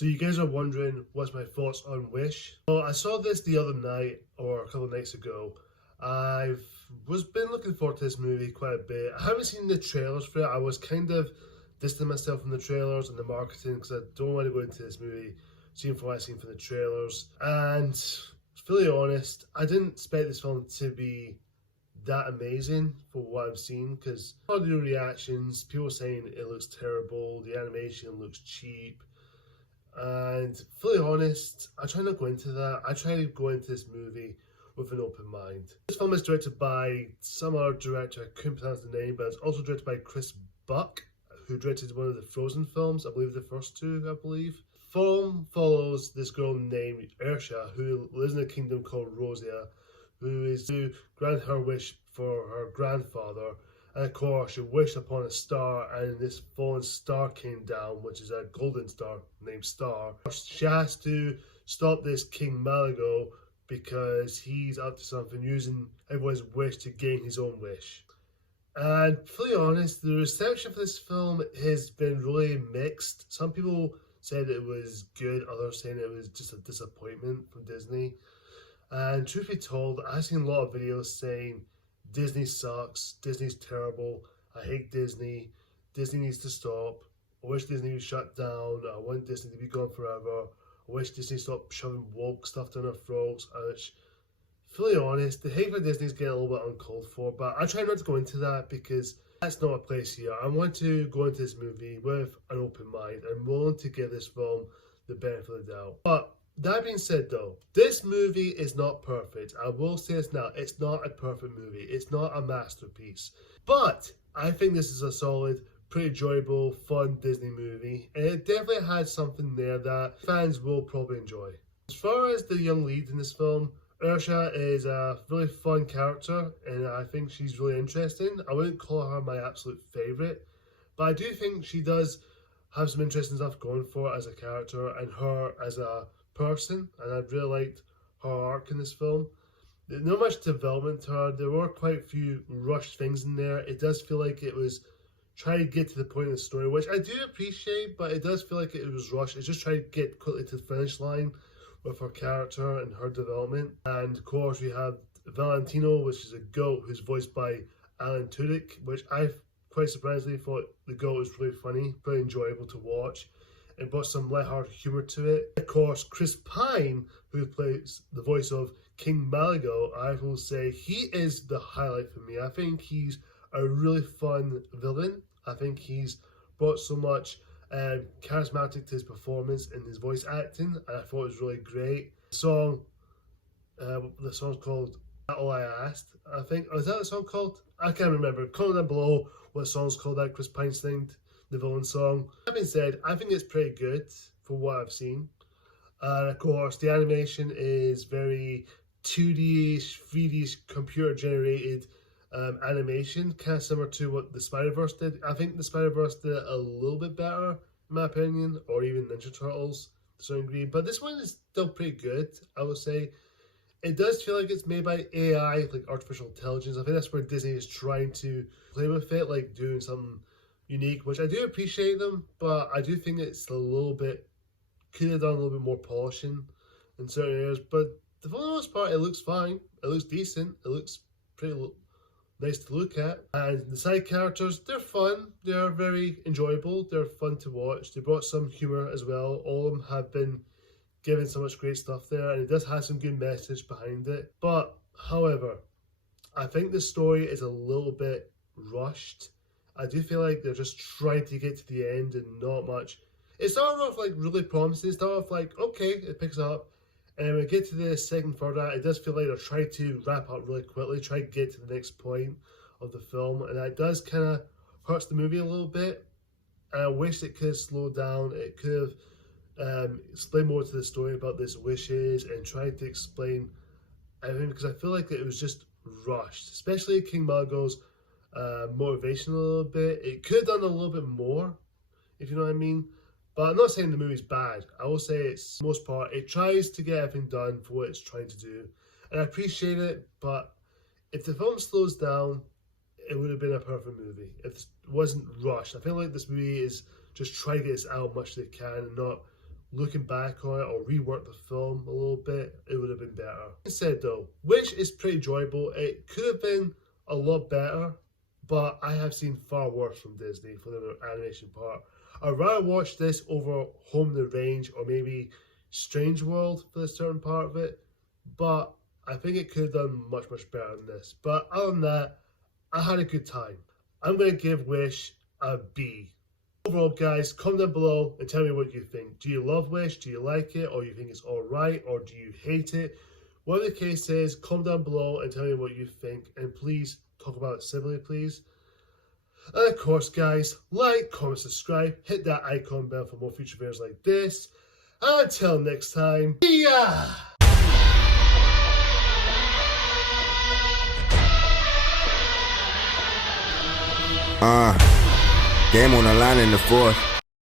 So you guys are wondering what's my thoughts on Wish? Well, I saw this the other night or a couple of nights ago. I've been looking forward to this movie quite a bit. I haven't seen the trailers for it. I was kind of distancing myself from the trailers and the marketing because I don't want to go into this movie seeing from what I've seen from the trailers. And to be honest, I didn't expect this film to be that amazing for what I've seen, because all the reactions, people saying it looks terrible, the animation looks cheap, and fully honest, I try not to go into that. I try to go into this movie with an open mind. This film is directed by some other director, I couldn't pronounce the name, but it's also directed by Chris Buck, who directed one of the Frozen films, I believe the first two, I believe. The film follows this girl named Ursula, who lives in a kingdom called Rosia, who is to grant her wish for her grandfather. And of course, she wished upon a star, and this fallen star came down, which is a golden star named Star. She has to stop this King Malago because he's up to something, using everyone's wish to gain his own wish. And to be honest, the reception for this film has been really mixed. Some people said it was good, others saying it was just a disappointment from Disney. And truth be told, I've seen a lot of videos saying Disney sucks, Disney's terrible, I hate Disney, Disney needs to stop, I wish Disney was shut down, I want Disney to be gone forever, I wish Disney stopped shoving woke stuff down our throats. Which, fully honest, the hate for Disney's getting a little bit uncalled for, but I try not to go into that because that's not a place here. I want to go into this movie with an open mind. I'm willing to give this film the benefit of the doubt. But that being said though, this movie is not perfect. I will say this now, it's not a perfect movie. It's not a masterpiece. But I think this is a solid, pretty enjoyable, fun Disney movie. And it definitely has something there that fans will probably enjoy. As far as the young lead in this film, Ursula is a really fun character and I think she's really interesting. I wouldn't call her my absolute favourite, but I do think she does have some interesting stuff going for her as a character and her as a person, and I really liked her arc in this film. There's not much development to her. There were quite a few rushed things in there. It does feel like it was trying to get to the point of the story, which I do appreciate, but it does feel like it was rushed. It's just trying to get quickly to the finish line with her character and her development. And of course we have Valentino, which is a goat who's voiced by Alan Tudyk, which I quite surprisingly thought the goat was really funny, pretty enjoyable to watch, and brought some lighthearted humour to it. Of course, Chris Pine, who plays the voice of King Malago, I will say he is the highlight for me. I think he's a really fun villain. I think he's brought so much charismatic to his performance and his voice acting, and I thought it was really great. The song's called All I Asked, I think. Oh, is that the song called? I can't remember. Comment down below what song's called that Chris Pine sang, the villain song. That being said, I think it's pretty good for what I've seen. And of course, the animation is very 2D-ish, 3D-ish, computer-generated animation, kind of similar to what the Spider-Verse did. I think the Spider-Verse did it a little bit better, in my opinion, or even Ninja Turtles to some degree. But this one is still pretty good, I would say. It does feel like it's made by AI, like artificial intelligence. I think that's where Disney is trying to play with it, like doing something unique, which I do appreciate them, but I do think it's a little bit, could have done a little bit more polishing in certain areas. But for the most part, it looks fine. It looks decent. It looks pretty nice to look at. And the side characters, they're fun. They're very enjoyable. They're fun to watch. They brought some humor as well. All of them have been given so much great stuff there, and it does have some good message behind it. But, however, I think the story is a little bit rushed. I do feel like they're just trying to get to the end and not much. It started off like really promising. It started off like, okay, it picks up. And when we get to the second third act, it does feel like they're trying to wrap up really quickly, try to get to the next point of the film. And that does kind of hurts the movie a little bit. And I wish it could have slowed down. It could have explained more to the story about this wishes and tried to explain everything, because I feel like it was just rushed, especially King Malago's motivation a little bit. It could have done a little bit more, if you know what I mean. But I'm not saying the movie's bad. I will say it's, for the most part, it tries to get everything done for what it's trying to do. And I appreciate it, but if the film slows down, it would have been a perfect movie. If it wasn't rushed. I feel like this movie is just trying to get this out as much as they can and not looking back on it or rework the film a little bit, it would have been better. Instead though, Wish is pretty enjoyable. It could have been a lot better, but I have seen far worse from Disney for the animation part. I'd rather watch this over Home the Range or maybe Strange World for a certain part of it, but I think it could have done much better than this. But other than that, I had a good time. I'm going to give Wish a B. Overall, guys, comment down below and tell me what you think. Do you love Wish? Do you like it? Or you think it's alright? Or do you hate it? Whatever the case is, comment down below and tell me what you think. And please talk about it civilly, please. And of course, guys, like, comment, subscribe, hit that icon bell for more future videos like this. And until next time, yeah! Game on the line in the fourth.